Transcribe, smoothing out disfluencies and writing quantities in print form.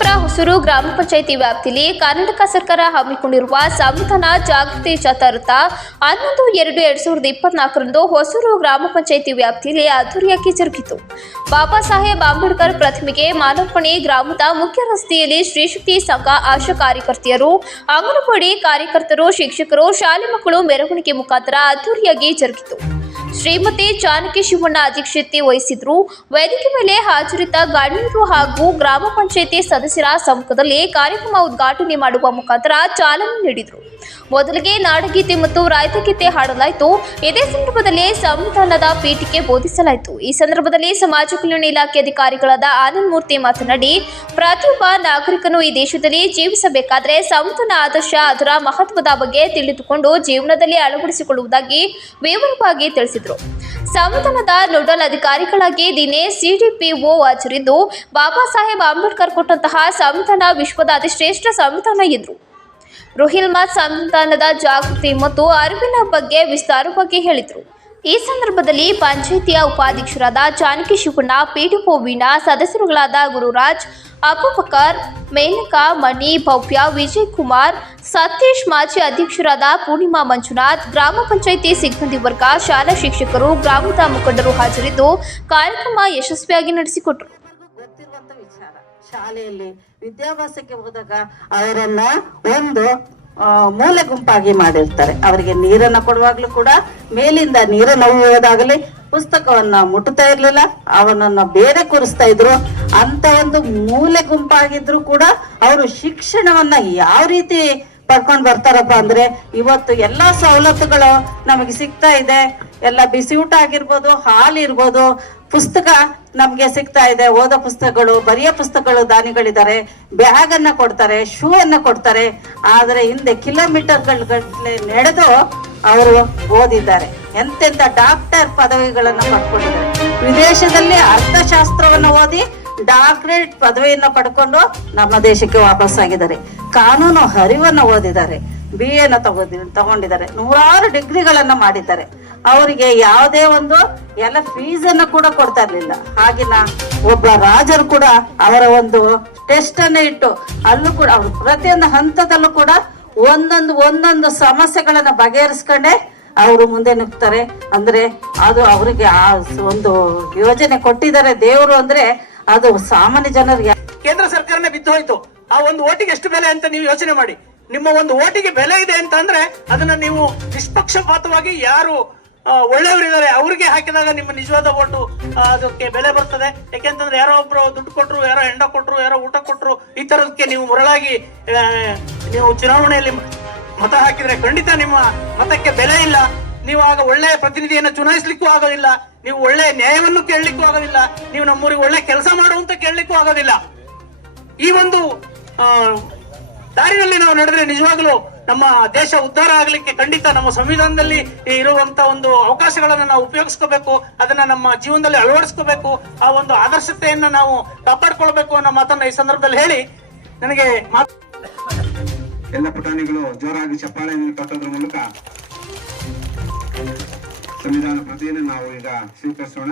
ಹೊನ್ನಾವರ ಹೊಸೂರು ಗ್ರಾಮ ಪಂಚಾಯಿತಿ ವ್ಯಾಪ್ತಿಯಲ್ಲಿ ಕರ್ನಾಟಕ ಸರ್ಕಾರ ಹಮ್ಮಿಕೊಂಡಿರುವ ಸಂವಿಧಾನ ಜಾಗೃತಿ ಜಾಥಾ 11/2/2024 ಹೊಸೂರು ಗ್ರಾಮ ಪಂಚಾಯಿತಿ ವ್ಯಾಪ್ತಿಯಲ್ಲಿ ಅದ್ದೂರಿಯಾಗಿ ಜರುಗಿತು. ಬಾಬಾ ಸಾಹೇಬ್ ಅಂಬೇಡ್ಕರ್ ಪ್ರತಿಮೆಗೆ ಮಾಲಾರ್ಪಣೆ. ಗ್ರಾಮದ ಮುಖ್ಯ ರಸ್ತೆಯಲ್ಲಿ ಶ್ರೀಶಕ್ತಿ ಸಂಘ ಆಶಾ ಕಾರ್ಯಕರ್ತೆಯರು, ಅಂಗನವಾಡಿ ಕಾರ್ಯಕರ್ತರು, ಶಿಕ್ಷಕರು, ಶಾಲೆ ಮಕ್ಕಳು ಮೆರವಣಿಗೆ ಮುಖಾಂತರ ಅದ್ದೂರಿಯಾಗಿ ಜರುಗಿತು. ಶ್ರೀಮತಿ ಜಾನಕಿ ಶಿವಣ್ಣ ಅಧ್ಯಕ್ಷತೆ ವಹಿಸಿದ್ರು. ವೇದಿಕೆ ಮೇಲೆ ಹಾಜರಿದ್ದ ಗಣ್ಯರು ಹಾಗೂ ಗ್ರಾಮ ಪಂಚಾಯಿತಿ ಸದಸ್ಯರ ಸಮ್ಮುಖದಲ್ಲಿ ಕಾರ್ಯಕ್ರಮ ಉದ್ಘಾಟನೆ ಮಾಡುವ ಮುಖಾಂತರ ಚಾಲನೆ ನೀಡಿದರು. ಮೊದಲಿಗೆ ನಾಡಗೀತೆ ಮತ್ತು ರಾಯತಗೀತೆ ಹಾಡಲಾಯಿತು. ಇದೇ ಸಂದರ್ಭದಲ್ಲಿ ಸಂವಿಧಾನದ ಪೀಠಿಕೆ ಬೋಧಿಸಲಾಯಿತು. ಈ ಸಂದರ್ಭದಲ್ಲಿ ಸಮಾಜ ಕಲ್ಯಾಣ ಇಲಾಖೆ ಅಧಿಕಾರಿಗಳಾದ ಆನಂದ್ ಮೂರ್ತಿ ಮಾತನಾಡಿ, ಪ್ರತಿಯೊಬ್ಬ ನಾಗರಿಕನು ಈ ದೇಶದಲ್ಲಿ ಜೀವಿಸಬೇಕಾದರೆ ಸಂವಿಧಾನ ಆದರ್ಶ, ಅದರ ಮಹತ್ವದ ಬಗ್ಗೆ ತಿಳಿದುಕೊಂಡು ಜೀವನದಲ್ಲಿ ಅಳವಡಿಸಿಕೊಳ್ಳುವುದಾಗಿ ವಿವರವಾಗಿ ತಿಳಿಸಿದರು. ಸಂವಿಧಾನದ ನೋಡಲ್ ಅಧಿಕಾರಿಗಳಾಗಿ ದಿನೇಶ್ ಸಿಡಿಪಿಒ ಹಾಜರಿದ್ದು, ಬಾಬಾ ಸಾಹೇಬ್ ಅಂಬೇಡ್ಕರ್ ಕೊಟ್ಟಂತಹ ಸಂವಿಧಾನ ವಿಶ್ವದ ಅತಿಶ್ರೇಷ್ಠ ಸಂವಿಧಾನ ಎಂದರು. ರೋಹಿಲ್ ಮಾತ್ ಸಂವಿಧಾನದ ಜಾಗೃತಿ ಮತ್ತು ಅರಿವಿನ ಬಗ್ಗೆ ವಿಸ್ತಾರವಾಗಿ ಹೇಳಿದರು. ಈ ಸಂದರ್ಭದಲ್ಲಿ ಪಂಚಾಯಿತಿಯ ಉಪಾಧ್ಯಕ್ಷರಾದ ಜಾನಕಿ ಶಿವಣ್ಣ, ಪಿಡಿಒ ವೀಣಾ, ಸದಸ್ಯರುಗಳಾದ ಗುರುರಾಜ್, ಅಬೂಬಕರ್, ಮೇನಕಾ, ಮಣಿ, ಭವ್ಯ, ವಿಜಯ್ ಕುಮಾರ್, ಸತೀಶ್, ಮಾಜಿ ಅಧ್ಯಕ್ಷರಾದ ಪೂರ್ಣಿಮಾ ಮಂಜುನಾಥ್, ಗ್ರಾಮ ಪಂಚಾಯಿತಿ ಸಿಬ್ಬಂದಿ ವರ್ಗ, ಶಾಲಾ ಶಿಕ್ಷಕರು, ಗ್ರಾಮದ ಮುಖಂಡರು ಹಾಜರಿದ್ದು ಕಾರ್ಯಕ್ರಮ ಯಶಸ್ವಿಯಾಗಿ ನಡೆಸಿಕೊಟ್ಟರು. ಶಾಲೆಯಲ್ಲಿ ವಿದ್ಯಾಭ್ಯಾಸಕ್ಕೆ ಹೋದಾಗ ಅವರನ್ನ ಒಂದು ಮೂಲೆ ಗುಂಪಾಗಿ ಮಾಡಿರ್ತಾರೆ. ಅವರಿಗೆ ನೀರನ್ನ ಕೊಡುವಾಗ್ಲೂ ಕೂಡ ಮೇಲಿಂದ ನೀರನ್ನು ಹೋದಾಗಲಿ ಪುಸ್ತಕವನ್ನ ಮುಟ್ಟುತ್ತಾ ಇರ್ಲಿಲ್ಲ, ಅವನನ್ನ ಬೇರೆ ಕೂರಿಸ್ತಾ ಇದ್ರು. ಅಂತ ಒಂದು ಮೂಲೆ ಗುಂಪಾಗಿದ್ರು ಕೂಡ ಅವರು ಶಿಕ್ಷಣವನ್ನ ಯಾವ ರೀತಿ ಪಡ್ಕೊಂಡು ಬರ್ತಾರಪ್ಪ ಅಂದ್ರೆ, ಇವತ್ತು ಎಲ್ಲಾ ಸವಲತ್ತುಗಳು ನಮಗೆ ಸಿಗ್ತಾ ಇದೆ. ಎಲ್ಲ ಬಿಸಿ ಊಟ ಆಗಿರ್ಬೋದು, ಹಾಲು ಇರ್ಬೋದು, ಪುಸ್ತಕ ನಮ್ಗೆ ಸಿಗ್ತಾ ಇದೆ, ಓದೋ ಪುಸ್ತಕಗಳು, ಬರೆಯೋ ಪುಸ್ತಕಗಳು ದಾನಿಗಳಿದ್ದಾರೆ, ಬ್ಯಾಗ್ ಅನ್ನ ಕೊಡ್ತಾರೆ, ಶೂ ಅನ್ನ ಕೊಡ್ತಾರೆ. ಆದ್ರೆ ಹಿಂದೆ ಕಿಲೋಮೀಟರ್ಗಟ್ಟಲೆ ನಡೆದು ಅವರು ಓದಿದ್ದಾರೆ. ಎಂತೆಂತ ಡಾಕ್ಟರ್ ಪದವಿಗಳನ್ನ ಪಡ್ಕೊಂಡಿದ್ದಾರೆ. ವಿದೇಶದಲ್ಲಿ ಅರ್ಥಶಾಸ್ತ್ರವನ್ನ ಓದಿ ಡಾಕ್ಟರೇಟ್ ಪದವಿಯನ್ನ ಪಡ್ಕೊಂಡು ನಮ್ಮ ದೇಶಕ್ಕೆ ವಾಪಸ್ಸಾಗಿದ್ದಾರೆ. ಕಾನೂನು ಅರಿವನ್ನ ಓದಿದ್ದಾರೆ, BA ತಗೊಂಡಿದ್ದಾರೆ, 100 ಡಿಗ್ರಿಗಳನ್ನ ಮಾಡಿದ್ದಾರೆ. ಅವರಿಗೆ ಯಾವುದೇ ಒಂದು ಎಲ್ಲ ಫೀಸನ್ನು ಕೂಡ ಕೊಡ್ತಾ ಇರ್ಲಿಲ್ಲ. ಹಾಗಿನ ಒಬ್ಬ ರಾಜರು ಕೂಡ ಅವರ ಒಂದು ಟೆಸ್ಟ್ ಅನ್ನ ಇಟ್ಟು ಅಲ್ಲೂ ಕೂಡ ಅವರು ಪ್ರತಿಯೊಂದು ಹಂತದಲ್ಲೂ ಕೂಡ ಒಂದೊಂದು ಸಮಸ್ಯೆಗಳನ್ನ ಬಗೆಹರಿಸ್ಕೊಂಡೆ ಅವರು ಮುಂದೆ ನುಗ್ತಾರೆ. ಅಂದ್ರೆ ಅದು ಅವರಿಗೆ ಆ ಒಂದು ಯೋಜನೆ ಕೊಟ್ಟಿದ್ದಾರೆ ದೇವರು. ಅಂದ್ರೆ ಅದು ಸಾಮಾನ್ಯ ಜನರಿಗೆ ಕೇಂದ್ರ ಸರ್ಕಾರನೇ ಬಿದ್ದು ಹೋಯ್ತು. ಆ ಒಂದು ಓಟಿಗೆ ಎಷ್ಟು ಬೆಲೆ ಅಂತ ನೀವು ಯೋಚನೆ ಮಾಡಿ. ನಿಮ್ಮ ಒಂದು ಓಟಿಗೆ ಬೆಲೆ ಇದೆ ಅಂತ ಅಂದ್ರೆ ಅದನ್ನ ನೀವು ನಿಷ್ಪಕ್ಷಪಾತವಾಗಿ ಯಾರು ಒಳ್ಳೆಯವರಿದ್ದಾರೆ ಅವ್ರಿಗೆ ಹಾಕಿದಾಗ ನಿಮ್ಮ ನಿಜವಾದ ಓಟು ಅದಕ್ಕೆ ಬೆಲೆ ಬರ್ತದೆ. ಯಾಕೆಂತಂದ್ರೆ ಯಾರೋ ಒಬ್ರು ದುಡ್ಡು ಕೊಟ್ರು, ಯಾರೋ ಹೆಂಡ ಕೊಟ್ರು, ಯಾರೋ ಊಟ ಕೊಟ್ರು, ಈ ತರದಕ್ಕೆ ನೀವು ಮುರಳಾಗಿ ನೀವು ಚುನಾವಣೆಯಲ್ಲಿ ಮತ ಹಾಕಿದ್ರೆ ಖಂಡಿತ ನಿಮ್ಮ ಮತಕ್ಕೆ ಬೆಲೆ ಇಲ್ಲ. ನೀವು ಆಗ ಒಳ್ಳೆಯ ಪ್ರತಿನಿಧಿಯನ್ನು ಚುನಾಯಿಸ್ಲಿಕ್ಕೂ ಆಗೋದಿಲ್ಲ, ನೀವು ಒಳ್ಳೆ ನ್ಯಾಯವನ್ನು ಕೇಳಲಿಕ್ಕೂ ಆಗೋದಿಲ್ಲ, ನೀವು ನಮ್ಮೂರಿಗೆ ಒಳ್ಳೆ ಕೆಲಸ ಮಾಡುವಂತ ಕೇಳಲಿಕ್ಕೂ ಆಗೋದಿಲ್ಲ. ಈ ಒಂದು ದಾರಿನಲ್ಲಿ ನಾವು ನಡೆದ್ರೆ ನಿಜವಾಗ್ಲೂ ನಮ್ಮ ದೇಶ ಉದ್ಧಾರ ಆಗ್ಲಿಕ್ಕೆ ಖಂಡಿತ ನಮ್ಮ ಸಂವಿಧಾನದಲ್ಲಿ ಇರುವಂತ ಒಂದು ಅವಕಾಶಗಳನ್ನ ನಾವು ಉಪಯೋಗಿಸ್ಕೋಬೇಕು, ಅದನ್ನ ನಮ್ಮ ಜೀವನದಲ್ಲಿ ಅಳವಡಿಸ್ಕೋಬೇಕು, ಆ ಒಂದು ಆದರ್ಶತೆಯನ್ನ ನಾವು ಕಾಪಾಡ್ಕೊಳ್ಬೇಕು ಅನ್ನೋ ಮಾತನ್ನ ಈ ಸಂದರ್ಭದಲ್ಲಿ ಹೇಳಿ ನನಗೆ ಎಲ್ಲ ಪುಟಾಣಿಗಳು ಜೋರಾಗಿ ಚಪ್ಪಾಳೆಯನ್ನು ತಟ್ಟೋದ್ರ ಮೂಲಕ ಸಂವಿಧಾನ ಪ್ರತಿಯನ್ನು ನಾವು ಈಗ ಸ್ವೀಕರಿಸೋಣ.